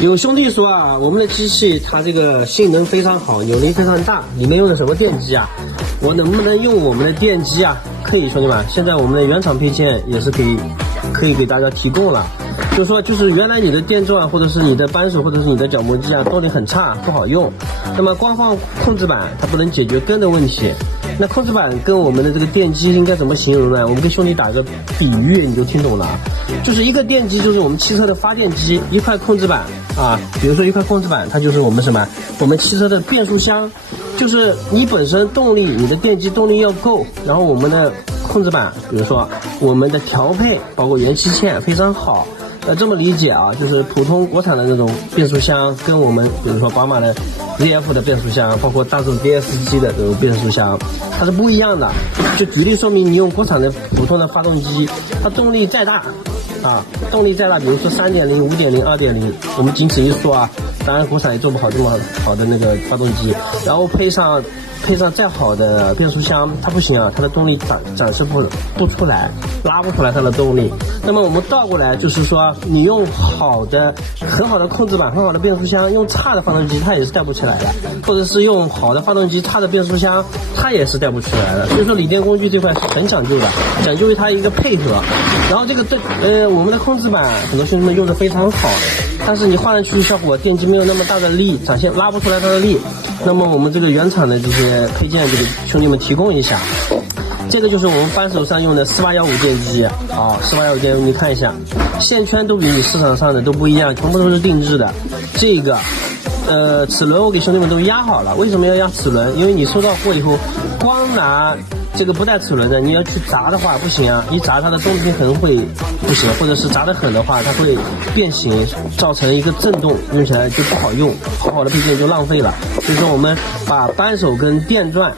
有兄弟说啊，我们的机器它这个性能非常好，扭力非常大，里面用的什么电机啊？我能不能用我们的电机啊？可以，兄弟们，现在我们的原厂配件也是可以给大家提供了。就是原来你的电钻或者是你的扳手或者是你的角磨机啊，动力很差，不好用。那么光放控制板它不能解决根的问题。那控制板跟我们的这个电机应该怎么形容呢？我们跟兄弟打个比喻，你就听懂了。就是一个电机就是我们汽车的发电机，一块控制板啊，比如说一块控制板，它就是我们什么？我们汽车的变速箱。就是你本身动力，你的电机动力要够，然后我们的控制板，比如说我们的调配，包括元器件非常好。这么理解啊，就是普通国产的那种变速箱，跟我们比如说宝马的 ZF 的变速箱，包括大众 DSG 的这种变速箱，它是不一样的。就举例说明，你用国产的普通的发动机，它动力再大啊，动力再大，比如说 3.0、5.0、2.0，我们仅此一说啊。当然，国产也做不好这么好的那个发动机，然后配上再好的变速箱，它不行啊，它的动力展示不出来，拉不出来它的动力。那么我们倒过来就是说，你用很好的控制板，很好的变速箱，用差的发动机它也是带不起来的，或者是用好的发动机，差的变速箱它也是带不起来的。所以说锂电工具这块是很讲究的，讲究于它一个配合。然后我们的控制板很多兄弟们用的非常好，但是你换上去效果，电机没有那么大的力，展现拉不出来它的力。那么我们这个原厂的这些配件就给兄弟们提供一下。这个就是我们扳手上用的4815电机啊，4815电机你看一下，线圈都比你市场上的都不一样，全部都是定制的。这个齿轮我给兄弟们都压好了，为什么要压齿轮？因为你收到货以后，光拿这个不带齿轮的，你要去砸的话不行啊，一砸它的动力平衡会不行，或者是砸得狠的话，它会变形，造成一个震动，用起来就不好用，好的配件就浪费了。所以说我们把扳手跟电钻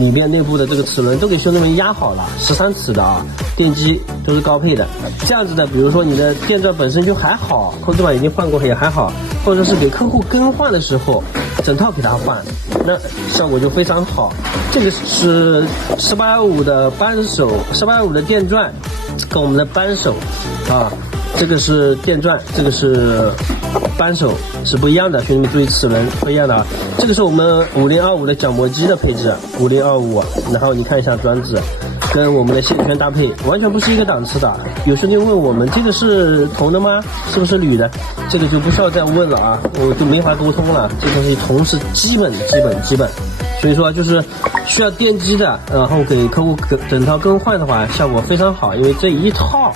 里面内部的这个齿轮都给兄弟们压好了，13齿的啊，电机都是高配的。这样子的，比如说你的电钻本身就还好，控制板已经换过也还好，或者是给客户更换的时候，整套给他换，那效果就非常好。这个是4815的扳手，4815的电钻跟我们的扳手啊，这个是电钻，这个是扳手是不一样的，兄弟们注意齿轮不一样的啊。这个是我们5025的角磨机的配置，5025，然后你看一下转子跟我们的线圈搭配，完全不是一个档次的。有兄弟问我们这个是铜的吗？是不是铝的？这个就不需要再问了啊，我就没法沟通了。这东西铜是基本，所以说就是需要电机的，然后给客户整套更换的话，效果非常好，因为这一套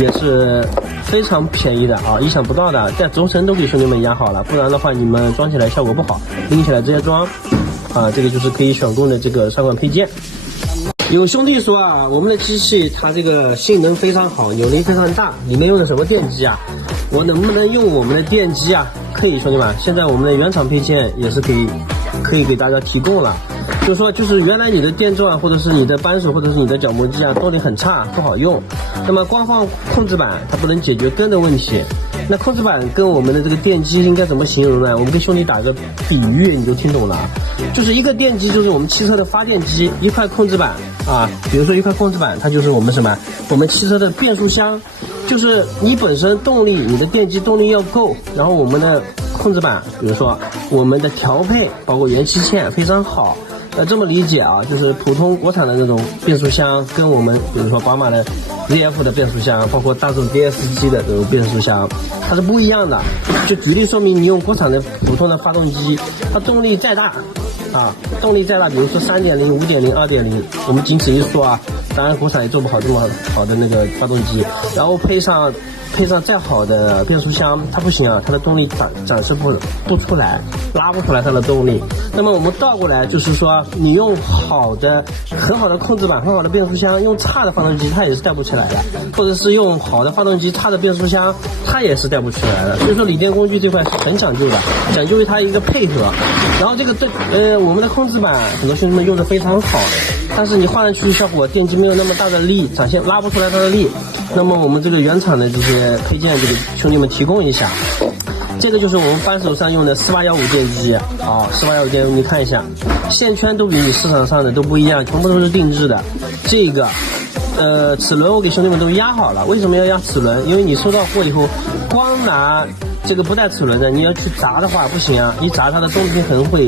也是非常便宜的啊，意想不到的，在轴承都给兄弟们压好了，不然的话你们装起来效果不好，拎起来直接装啊，这个就是可以选购的这个3款配件。有兄弟说啊，我们的机器它这个性能非常好，扭力非常大，里面用的什么电机啊？我能不能用我们的电机啊？可以，兄弟们，现在我们的原厂配件也是可以给大家提供了。就是原来你的电钻或者是你的扳手或者是你的角磨机啊，动力很差，不好用。那么光放控制板它不能解决根的问题。那控制板跟我们的这个电机应该怎么形容呢？我们跟兄弟打个比喻，你就听懂了。就是一个电机就是我们汽车的发电机，一块控制板啊，比如说一块控制板，它就是我们什么？我们汽车的变速箱。就是你本身动力，你的电机动力要够，然后我们的控制板，比如说我们的调配，包括元器件非常好。这么理解啊，就是普通国产的那种变速箱，跟我们比如说宝马的 ZF 的变速箱，包括大众 DSG 的这种变速箱，它是不一样的。就举例说明，你用国产的普通的发动机，它动力再大啊，动力再大，比如说 3.0、5.0、2.0，我们仅此一说啊，当然国产也做不好这么好的那个发动机，然后配上再好的变速箱，它不行啊，它的动力展示不出来，拉不出来它的动力。那么我们倒过来就是说，你用很好的控制板，很好的变速箱，用差的发动机它也是带不起来的，或者是用好的发动机，差的变速箱它也是带不起来的。所以说锂电工具这块是很讲究的，讲究于它一个配合。然后我们的控制板很多兄弟们用的非常好，但是你换上去效果，电机没有那么大的力，展现拉不出来它的力。那么我们这个原厂的这些配件就给兄弟们提供一下。这个就是我们扳手上用的4815电机啊，4815电机你看一下，线圈都比你市场上的都不一样，全部都是定制的。这个齿轮我给兄弟们都压好了，为什么要压齿轮？因为你收到货以后，光拿这个不带齿轮的，你要去砸的话不行啊，一砸它的动力平衡会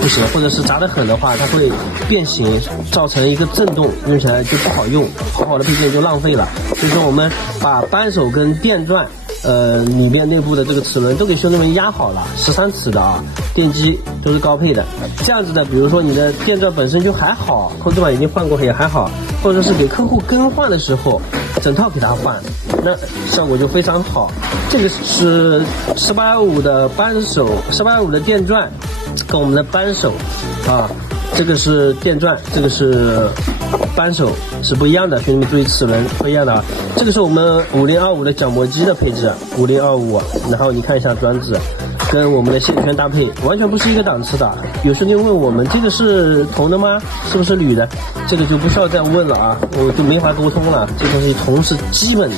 不行，或者是砸得狠的话，它会变形，造成一个震动，用起来就不好用，好的配件就浪费了。所以说我们把扳手跟电钻里面内部的这个齿轮都给兄弟们压好了，13齿的啊，电机都是高配的。这样子的，比如说你的电钻本身就还好，控制板已经换过也还好，或者是给客户更换的时候，整套给他换，那效果就非常好。这个是1815的扳手，1815的电钻跟我们的扳手啊，这个是电钻，这个是扳手是不一样的，兄弟们注意齿轮不一样的啊。这个是我们5025的角磨机的配置，5025，然后你看一下转子跟我们的线圈搭配完全不是一个档次的。有兄弟问我们这个是铜的吗？是不是铝的？这个就不需要再问了啊，我就没法沟通了。这东西铜是基本，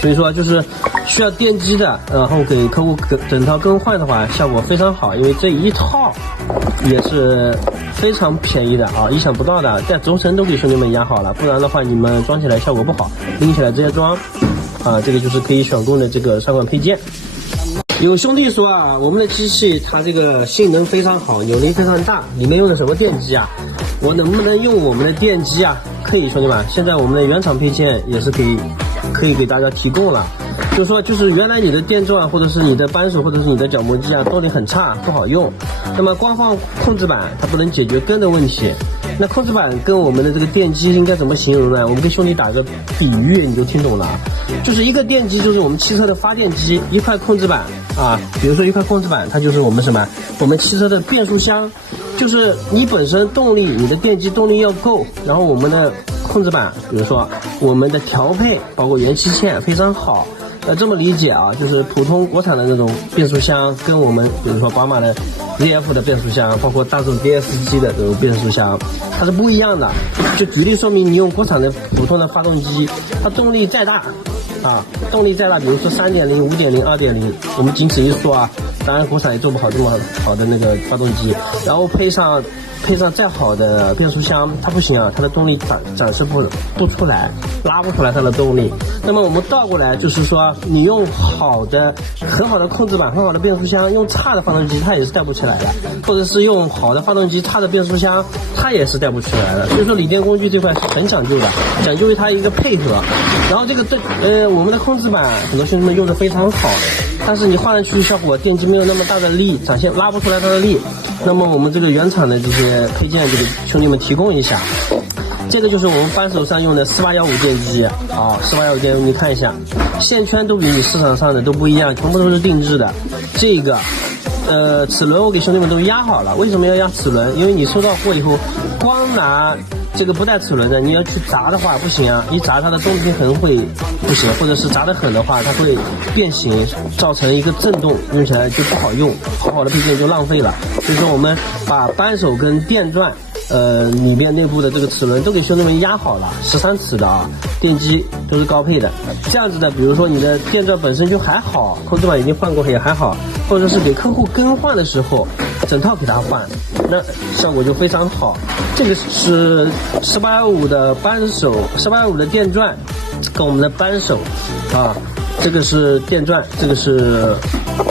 所以说就是需要电机的，然后给客户整套更换的话，效果非常好，因为这一套也是非常便宜的啊，意想不到的，在轴承都给兄弟们压好了，不然的话你们装起来效果不好，拎起来直接装啊，这个就是可以选购的这个上管配件。有兄弟说啊，我们的机器它这个性能非常好，扭力非常大，里面用的什么电机啊？我能不能用我们的电机啊？可以，兄弟们，现在我们的原厂配件也是可以给大家提供了。就是说，就是原来你的电钻或者是你的扳手或者是你的角磨机啊，动力很差，不好用。那么光放控制板它不能解决根的问题。那控制板跟我们的这个电机应该怎么形容呢？我们跟兄弟打个比喻，你就听懂了。就是一个电机就是我们汽车的发电机，一块控制板啊，比如说一块控制板，它就是我们什么？我们汽车的变速箱。就是你本身动力，你的电机动力要够，然后我们的控制板，比如说我们的调配，包括元器件非常好。这么理解啊，就是普通国产的那种变速箱，跟我们比如说宝马的 ZF 的变速箱，包括大众 DSG 的这种变速箱，它是不一样的。就举例说明，你用国产的普通的发动机，它动力再大啊，比如说 3.0、5.0、2.0， 我们仅此一说啊，当然国产也做不好这么好的那个发动机，然后配上再好的变速箱，它不行啊，它的动力展示不出来，拉不出来它的动力。那么我们倒过来就是说，你用很好的控制板，很好的变速箱，用差的发动机它也是带不起来的，或者是用好的发动机，差的变速箱它也是带不起来的。所以说锂电工具这块是很讲究的，讲究于它一个配合。然后这个我们的控制板很多兄弟们用的非常好，但是你换上去效果电机没有那么大的力，展现拉不出来它的力。那么我们这个原厂的这些配件就给兄弟们提供一下。这个就是我们扳手上用的4815电机啊，4815电机你看一下，线圈都比你市场上的都不一样，全部都是定制的。这个齿轮我给兄弟们都压好了，为什么要压齿轮？因为你收到货以后，光拿这个不带齿轮的，你要去砸的话不行啊，一砸它的动力平衡会不行，或者是砸得狠的话，它会变形，造成一个震动，用起来就不好用，好的配件就浪费了。所以说我们把扳手跟电钻里面内部的这个齿轮都给兄弟们压好了，13齿的啊，电机都是高配的。这样子的，比如说你的电钻本身就还好，控制板已经换过也还好，或者是给客户更换的时候，整套给他换，那效果就非常好。这个是1815的扳手，1815的电钻跟我们的扳手啊，这个是电钻，这个是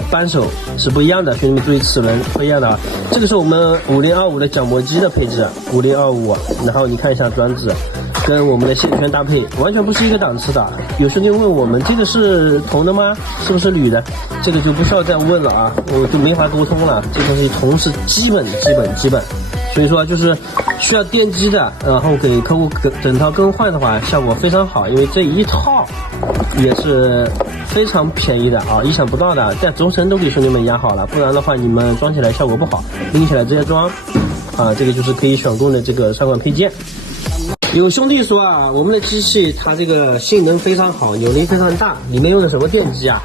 扳手是不一样的，兄弟们注意齿轮不一样的啊。这个是我们5025的角磨机的配置，5025，然后你看一下转子跟我们的线圈搭配完全不是一个档次的。有兄弟问我们这个是铜的吗？是不是铝的？这个就不需要再问了啊，我就没法沟通了。这东西铜是基本，所以说就是需要电机的，然后给客户整套更换的话，效果非常好，因为这一套也是非常便宜的啊，意想不到的，在轴承都给兄弟们压好了，不然的话你们装起来效果不好，拎起来直接装啊，这个就是可以选购的这个上管配件。有兄弟说啊，我们的机器它这个性能非常好，扭力非常大，里面用的什么电机啊？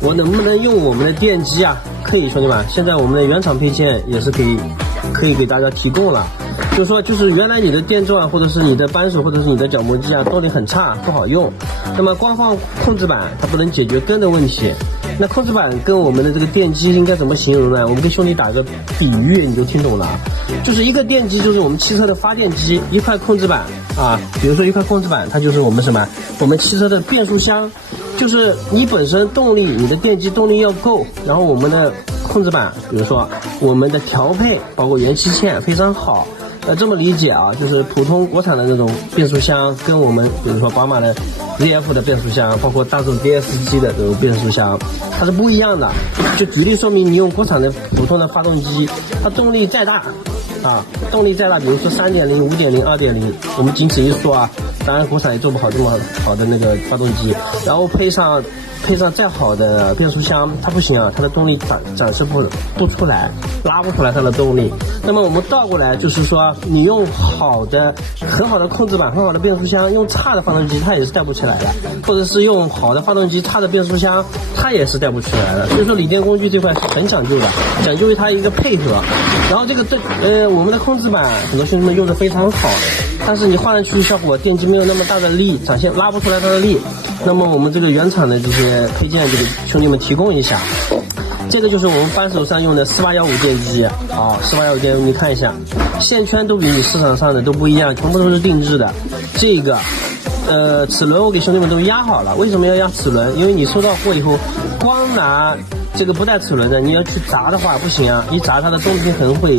我能不能用我们的电机啊？可以，兄弟们，现在我们的原厂配件也是可以给大家提供了。就是说，就是原来你的电钻或者是你的扳手或者是你的角磨机啊，动力很差，不好用。那么光放控制板它不能解决根的问题。那控制板跟我们的这个电机应该怎么形容呢？我们跟兄弟打个比喻，你就听懂了。就是一个电机就是我们汽车的发电机，一块控制板啊，比如说一块控制板，它就是我们什么？我们汽车的变速箱。就是你本身动力，你的电机动力要够，然后我们的控制板，比如说我们的调配，包括元器件非常好。这么理解啊，就是普通国产的那种变速箱，跟我们比如说宝马的 ZF 的变速箱，包括大众 DSG 的这种变速箱，它是不一样的。就举例说明，你用国产的普通的发动机，它动力再大啊，动力再大，比如说 3.0、5.0、2.0，我们仅此一说啊。当然，国产也做不好这么好的那个发动机，然后配上再好的变速箱，它不行啊，它的动力展示不出来，拉不出来它的动力。那么我们倒过来就是说，你用很好的控制板、很好的变速箱，用差的发动机它也是带不起来的，或者是用好的发动机、差的变速箱，它也是带不起来的。所以说，锂电工具这块是很讲究的，讲究于它一个配合。然后这个我们的控制板很多兄弟们用的非常好，但是你换上去效果，电机没有那么大的力，展现拉不出来它的力。那么我们这个原厂的这些配件，就给兄弟们提供一下。这个就是我们扳手上用的4815电机啊，4815电，你看一下，线圈都比你市场上的都不一样，全部都是定制的。这个齿轮我给兄弟们都压好了，为什么要压齿轮？因为你收到货以后，光拿这个不带齿轮的，你要去砸的话不行啊，一砸它的动平衡会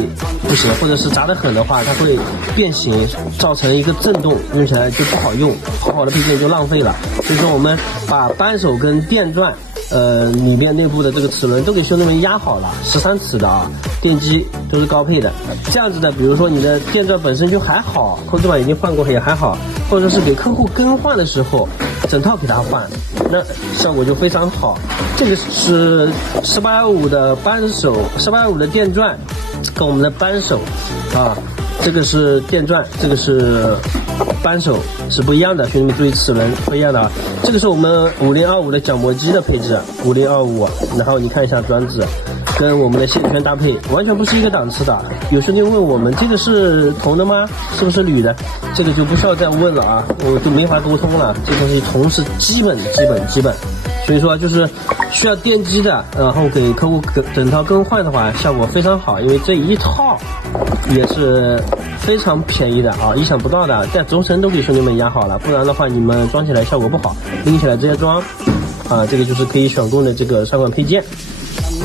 不行，或者是砸得狠的话，它会变形，造成一个震动，用起来就不好用，好的配件就浪费了。所以说我们把扳手跟电钻里面内部的这个齿轮都给兄弟们压好了，13齿的啊，电机都是高配的。这样子的，比如说你的电钻本身就还好，控制板已经换过也还好，或者是给客户更换的时候，整套给他换，那效果就非常好。这个是4815的扳手，4815的电钻跟我们的扳手啊，这个是电钻，这个是扳手是不一样的，兄弟们注意齿轮不一样的啊。这个是我们5025的角磨机的配置，5025，然后你看一下转子跟我们的线圈搭配，完全不是一个档次的。有兄弟问我们这个是铜的吗？是不是铝的？这个就不需要再问了啊，我都没法沟通了。这东西铜是基本，所以说就是需要电机的，然后给客户整套更换的话，效果非常好，因为这一套也是非常便宜的啊，意想不到的，在轴承都给兄弟们压好了，不然的话你们装起来效果不好，拎起来直接装啊，这个就是可以选购的这个3款配件。